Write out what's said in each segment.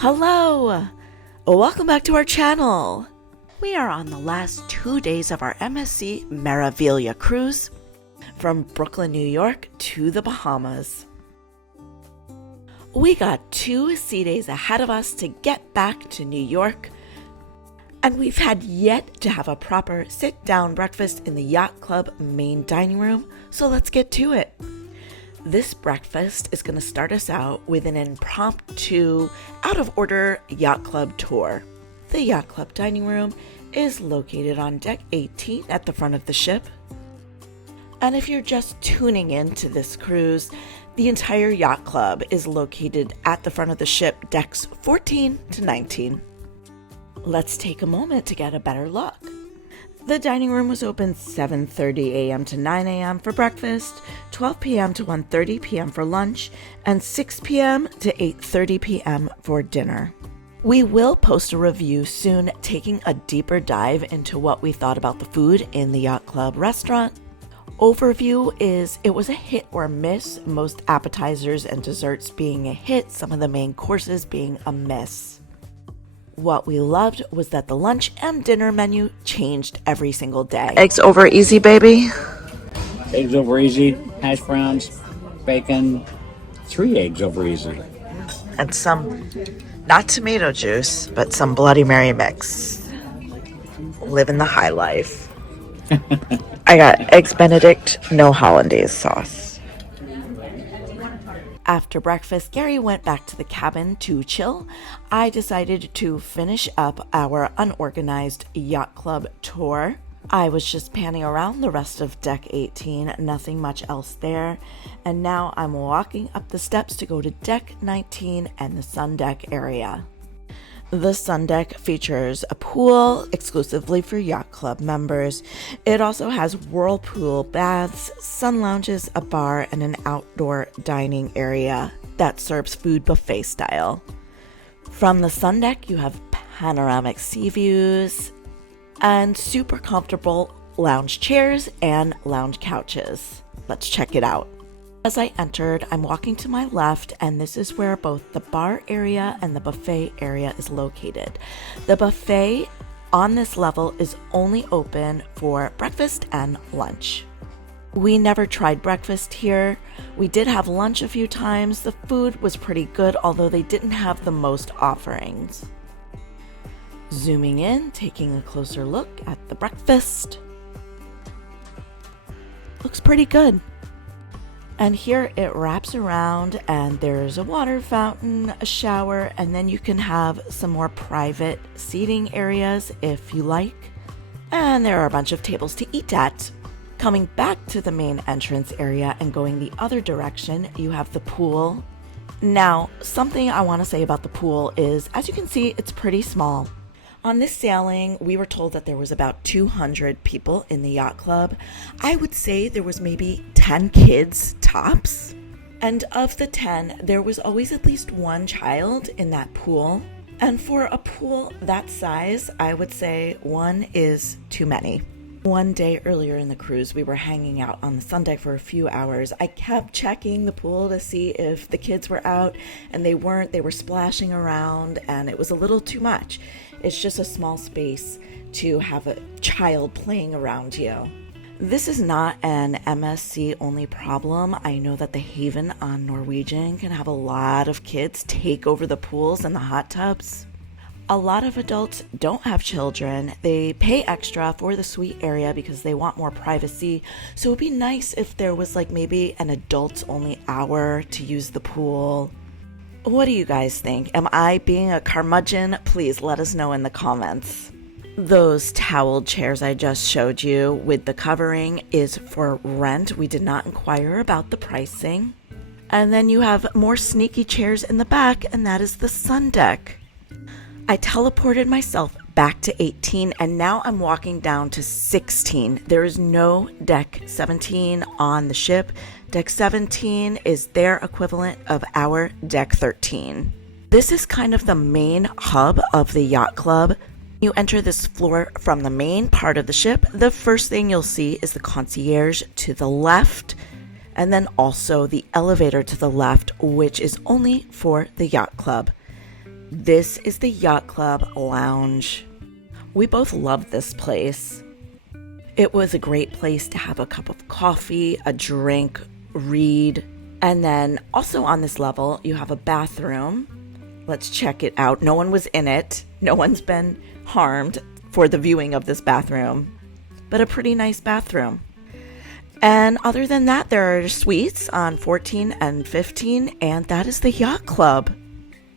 Hello! Welcome back to our channel. We are on the last 2 days of our MSC MERAVIGLIA cruise from Brooklyn, New York to the Bahamas. We got 2 sea days ahead of us to get back to New York, and we've had yet to have a proper sit-down breakfast in the Yacht Club main dining room, so let's get to it. This breakfast is going to start us out with an impromptu, out-of-order yacht club tour. The yacht club dining room is located on deck 18 at the front of the ship. And if you're just tuning in to this cruise, the entire yacht club is located at the front of the ship, decks 14 to 19. Let's take a moment to get a better look. The dining room was open 7:30 a.m. to 9 a.m. for breakfast, 12 p.m. to 1:30 p.m. for lunch, and 6 p.m. to 8:30 p.m. for dinner. We will post a review soon taking a deeper dive into what we thought about the food in the Yacht Club restaurant. Overview is it was a hit or miss, most appetizers and desserts being a hit, some of the main courses being a miss. What we loved was that the lunch and dinner menu changed every single day. Eggs over easy, baby. Eggs over easy, hash browns, bacon, 3 eggs over easy. And some, not tomato juice, but some Bloody Mary mix. Living the high life. I got eggs Benedict, no hollandaise sauce. After breakfast, Gary went back to the cabin to chill. I decided to finish up our unorganized yacht club tour. I was just panning around the rest of deck 18, nothing much else there. And now I'm walking up the steps to go to deck 19 and the sun deck area. The sun deck features a pool exclusively for yacht club members. It also has whirlpool baths, sun lounges, a bar, and an outdoor dining area that serves food buffet style. From the sun deck, you have panoramic sea views and super comfortable lounge chairs and lounge couches. Let's check it out. As I entered, I'm walking to my left, and this is where both the bar area and the buffet area is located. The buffet on this level is only open for breakfast and lunch. We never tried breakfast here. We did have lunch a few times. The food was pretty good, although they didn't have the most offerings. Zooming in, taking a closer look at the breakfast. Looks pretty good. And here it wraps around, and there's a water fountain, a shower, and then you can have some more private seating areas if you like. And there are a bunch of tables to eat at. Coming back to the main entrance area and going the other direction, you have the pool. Now, something I want to say about the pool is, as you can see, it's pretty small. On this sailing, we were told that there was about 200 people in the yacht club. I would say there was maybe 10 kids tops. And of the 10, there was always at least one child in that pool. And for a pool that size, I would say one is too many. One day earlier in the cruise, we were hanging out on the sun deck for a few hours. I kept checking the pool to see if the kids were out, and they weren't. They were splashing around, and it was a little too much. It's just a small space to have a child playing around you. This is not an MSC only problem. I know that the Haven on Norwegian can have a lot of kids take over the pools and the hot tubs. A lot of adults don't have children. They pay extra for the suite area because they want more privacy. So it'd be nice if there was like maybe an adults only hour to use the pool. What do you guys think? Am I being a curmudgeon? Please let us know in the comments. Those towel chairs I just showed you with the covering is for rent. We did not inquire about the pricing. And then you have more sneaky chairs in the back, and that is the sun deck. I teleported myself back to 18, and now I'm walking down to 16. There is no deck 17 on the ship. Deck 17 is their equivalent of our deck 13. This is kind of the main hub of the yacht club. You enter this floor from the main part of the ship. The first thing you'll see is the concierge to the left, and then also the elevator to the left, which is only for the yacht club. This is the Yacht Club Lounge. We both loved this place. It was a great place to have a cup of coffee, a drink, read, and then also on this level, you have a bathroom. Let's check it out. No one was in it. No one's been harmed for the viewing of this bathroom, but a pretty nice bathroom. And other than that, there are suites on 14 and 15, and that is the Yacht Club.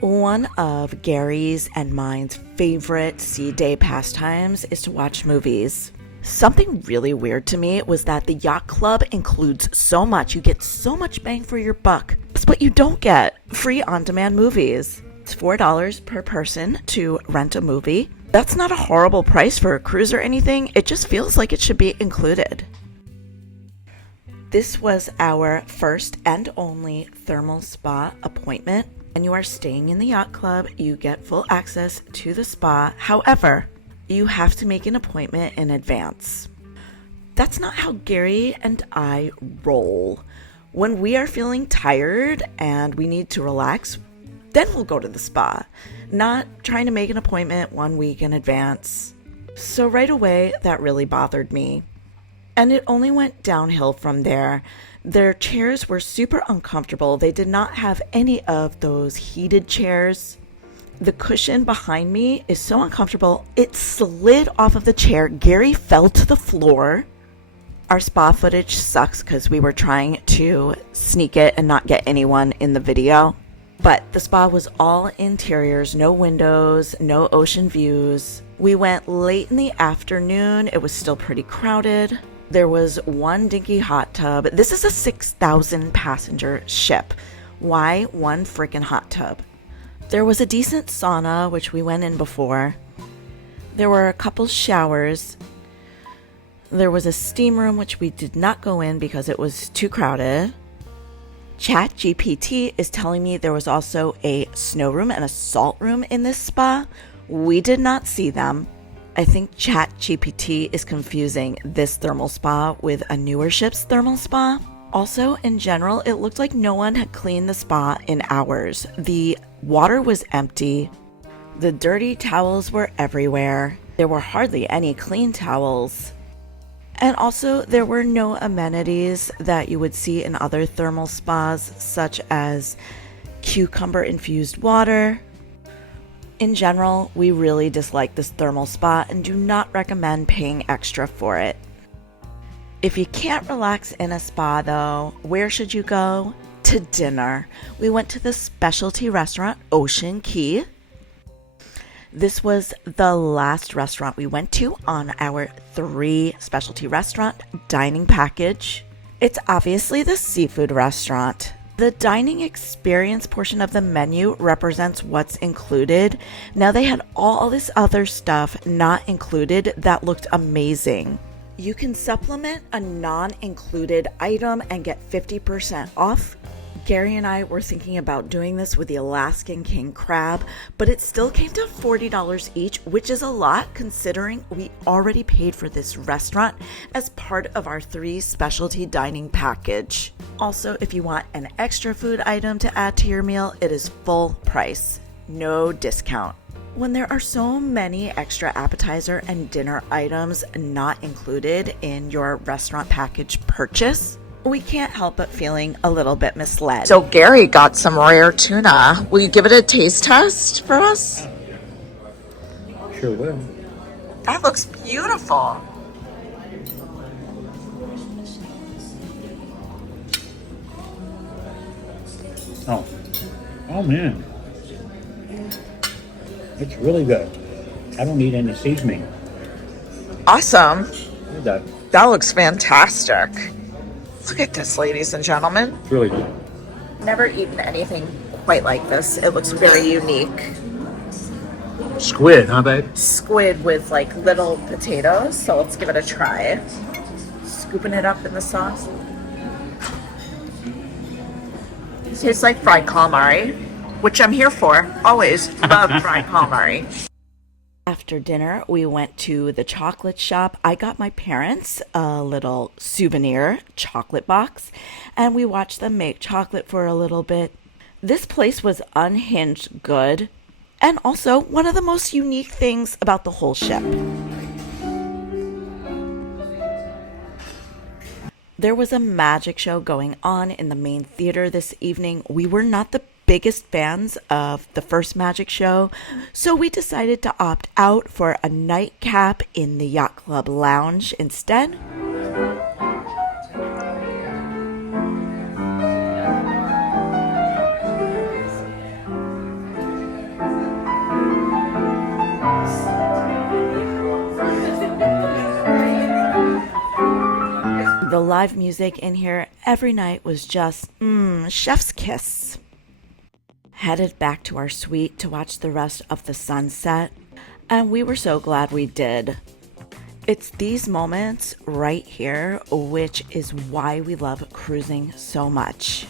One of Gary's and mine's favorite sea day pastimes is to watch movies. Something really weird to me was that the Yacht Club includes so much. You get so much bang for your buck. But you don't get free on-demand movies. It's $4 per person to rent a movie. That's not a horrible price for a cruise or anything. It just feels like it should be included. This was our first and only thermal spa appointment. When you are staying in the Yacht Club, you get full access to the spa. However, you have to make an appointment in advance. That's not how Gary and I roll. When we are feeling tired and we need to relax, then we'll go to the spa, not trying to make an appointment 1 week in advance. So right away, that really bothered me. And it only went downhill from there. Their chairs were super uncomfortable. They did not have any of those heated chairs. The cushion behind me is so uncomfortable. It slid off of the chair. Gary fell to the floor. Our spa footage sucks because we were trying to sneak it and not get anyone in the video. But the spa was all interiors, no windows, no ocean views. We went late in the afternoon. It was still pretty crowded. There was one dinky hot tub. This is a 6,000 passenger ship. Why one freaking hot tub? There was a decent sauna, which we went in before. There were a couple showers. There was a steam room, which we did not go in because it was too crowded. ChatGPT is telling me there was also a snow room and a salt room in this spa. We did not see them. I think ChatGPT is confusing this thermal spa with a newer ship's thermal spa. Also, in general, it looked like no one had cleaned the spa in hours. The water was empty. The dirty towels were everywhere. There were hardly any clean towels. And also, there were no amenities that you would see in other thermal spas, such as cucumber-infused water. In general, we really dislike this thermal spa and do not recommend paying extra for it. If you can't relax in a spa though, where should you go? To dinner. We went to the specialty restaurant, Ocean Cay. This was the last restaurant we went to on our 3 specialty restaurant dining package. It's obviously the seafood restaurant. The dining experience portion of the menu represents what's included. Now they had all this other stuff not included that looked amazing. You can supplement a non-included item and get 50% off. Gary and I were thinking about doing this with the Alaskan king crab, but it still came to $40 each, which is a lot considering we already paid for this restaurant as part of our 3 specialty dining package. Also, if you want an extra food item to add to your meal, it is full price, no discount. When there are so many extra appetizer and dinner items not included in your restaurant package purchase, we can't help but feeling a little bit misled. So Gary got some rare tuna. Will you give it a taste test for us? Sure will. That looks beautiful. Oh man. It's really good. I don't need any seasoning. Awesome. Look at that. That looks fantastic. Look at this, ladies and gentlemen. It's really good. Never eaten anything quite like this. It looks very unique. Squid, huh, babe? Squid with like little potatoes, so let's give it a try. Scooping it up in the sauce. It tastes like fried calamari, which I'm here for. Always love fried calamari. After dinner, we went to the chocolate shop. I got my parents a little souvenir chocolate box, and we watched them make chocolate for a little bit. This place was unhinged good. and also one of the most unique things about the whole ship. There was a magic show going on in the main theater this evening. We were not the biggest fans of the first magic show, so we decided to opt out for a nightcap in the Yacht Club lounge instead. The live music in here every night was just, chef's kiss. Headed back to our suite to watch the rest of the sunset, and we were so glad we did. It's these moments right here which is why we love cruising so much.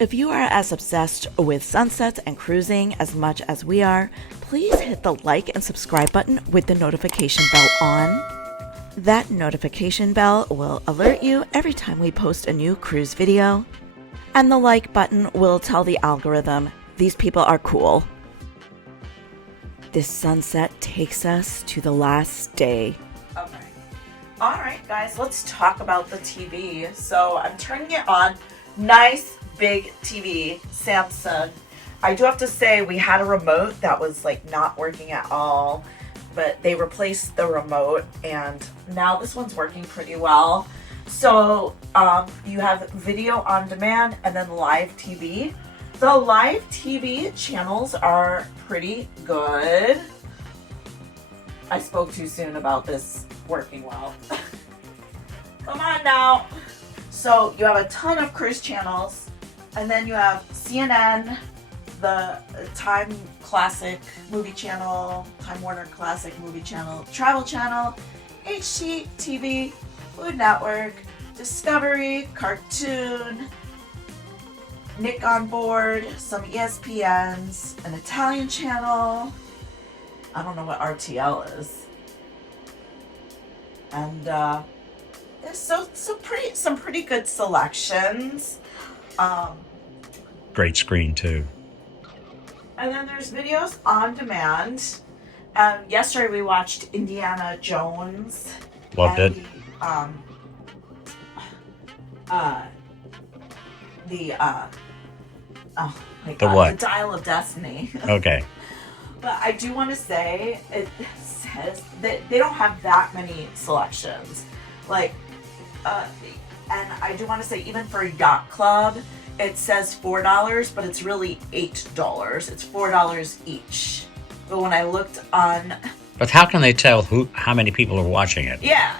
If you are as obsessed with sunsets and cruising as much as we are, please hit the like and subscribe button with the notification bell on. That notification bell will alert you every time we post a new cruise video. And the like button will tell the algorithm, these people are cool. This sunset takes us to the last day. Okay. All right, guys, let's talk about the TV. So I'm turning it on. Nice big TV, Samsung. I do have to say we had a remote that was like not working at all, but they replaced the remote and now this one's working pretty well. So you have video on demand and then live TV. The live TV channels are pretty good. I spoke too soon about this working well. Come on now. So you have a ton of cruise channels and then you have CNN, the Time Classic Movie Channel, Time Warner Classic Movie Channel, Travel Channel, HGTV, Food Network, Discovery, Cartoon, Nick on Board, some ESPNs, an Italian channel. I don't know what RTL is. And there's some pretty good selections. Great screen too. And then there's videos on demand. Yesterday we watched Indiana Jones. Loved it. Oh my The God, what? The Dial of Destiny. Okay. But I do want to say, it says that they don't have that many selections. Like, and I do want to say, even for Yacht Club, it says $4, but it's really $8. It's $4 each. But when I looked on, But how can they tell how many people are watching it? yeah,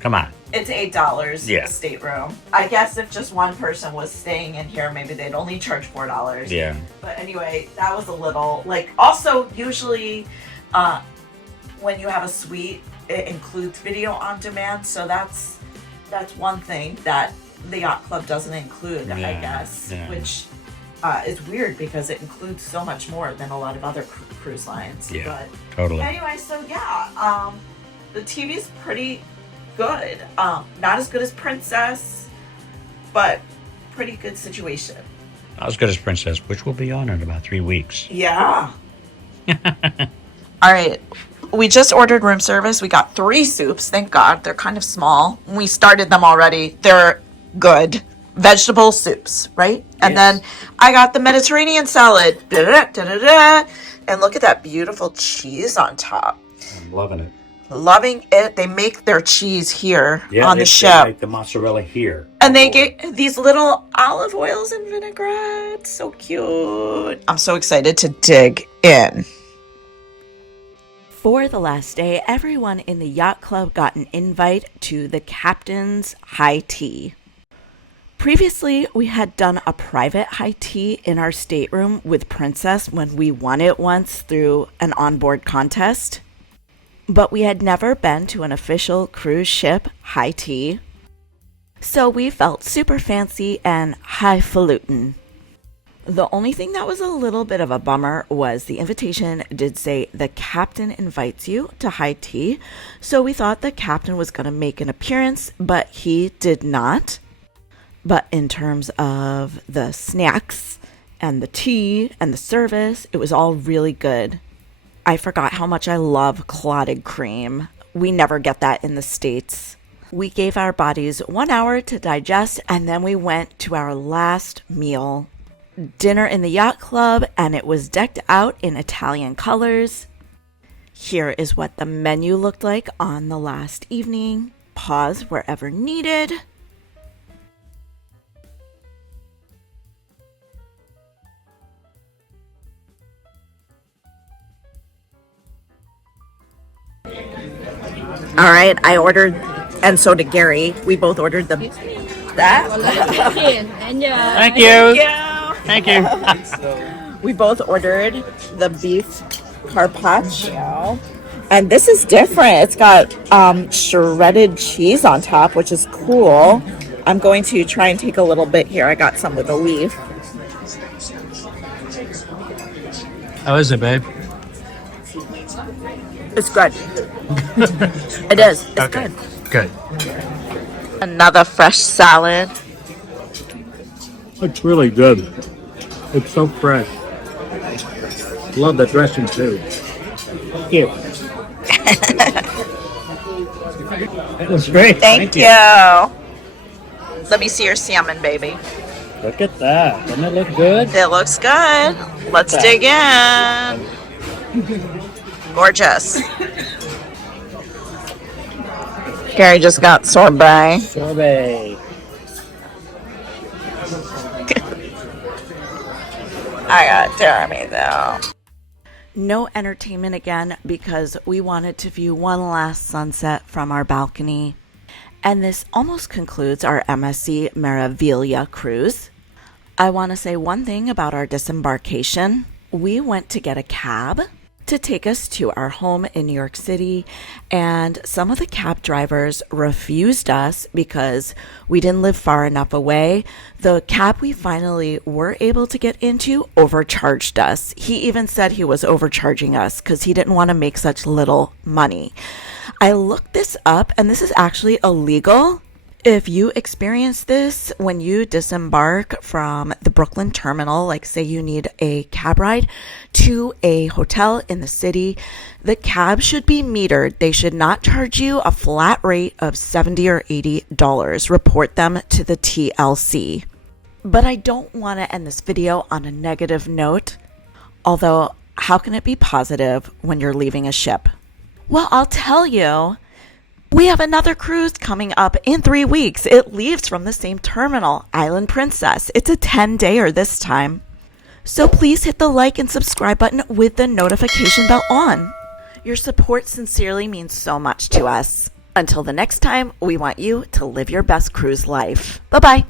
Come on. it's $8 Yeah. a stateroom. I guess if just one person was staying in here, maybe they'd only charge $4. Yeah. But anyway, that was a little, like, also usually when you have a suite, it includes video on demand. So that's one thing that the Yacht Club doesn't include, I Yeah, guess, yeah. which is weird because it includes so much more than a lot of other cruise lines. Yeah. But Totally. anyway, so yeah, the TV's pretty good. Not as good as Princess, but pretty good situation. Not as good as Princess, which will be on in about 3 weeks. Yeah. All right. We just ordered room service. We got 3 soups. Thank God. They're kind of small. We started them already. They're good. Vegetable soups, right? And Yes. then I got the Mediterranean salad. Da-da-da-da-da. And look at that beautiful cheese on top. I'm loving it. Loving it. They make their cheese here Yeah, on they the ship. make the mozzarella here. And they get these little olive oils and vinaigrettes. So cute. I'm so excited to dig in. For the last day, everyone in the yacht club got an invite to the captain's high tea. Previously, we had done a private high tea in our stateroom with Princess when we won it once through an onboard contest. But we had never been to an official cruise ship high tea. So we felt super fancy and highfalutin. The only thing that was a little bit of a bummer was the invitation did say the captain invites you to high tea. So we thought the captain was going to make an appearance, but he did not. But in terms of the snacks and the tea and the service. It was all really good. I forgot how much I love clotted cream. We never get that in the States. We gave our bodies 1 hour to digest, and then we went to our last meal. Dinner in the yacht club, and it was decked out in Italian colors. Here is what the menu looked like on the last evening. Pause wherever needed. All right, I ordered, and so did Gary. We both ordered that. Thank you. Thank you. We both ordered the beef carpaccio. And this is different. It's got shredded cheese on top, which is cool. I'm going to try and take a little bit here. I got some with a leaf. How is it, babe? It's good. It is. It's Okay. good. Good. Another fresh salad. It's really good. It's so fresh. Love the dressing too. Thank you. That was great. Thank you. Let me see your salmon, baby. Look at that. Doesn't it look good? It looks good. Let's dig in. Gorgeous. Gary just got sorbet. Sorbet. I got Jeremy though. No entertainment again because we wanted to view one last sunset from our balcony. And this almost concludes our MSC MERAVIGLIA cruise. I want to say one thing about our disembarkation. We went to get a cab to take us to our home in New York City, and some of the cab drivers refused us because we didn't live far enough away. The cab we finally were able to get into overcharged us. He even said he was overcharging us because he didn't want to make such little money. I looked this up, and this is actually illegal. If you experience this when you disembark from the Brooklyn terminal, like say you need a cab ride to a hotel in the city, the cab should be metered. They should not charge you a flat rate of $70 or $80. Report them to the TLC. But I don't want to end this video on a negative note, although how can it be positive when you're leaving a ship? Well, I'll tell you. We have another cruise coming up in 3 weeks. It leaves from the same terminal, Island Princess. It's a 10-dayer this time. So please hit the like and subscribe button with the notification bell on. Your support sincerely means so much to us. Until the next time, we want you to live your best cruise life. Bye-bye.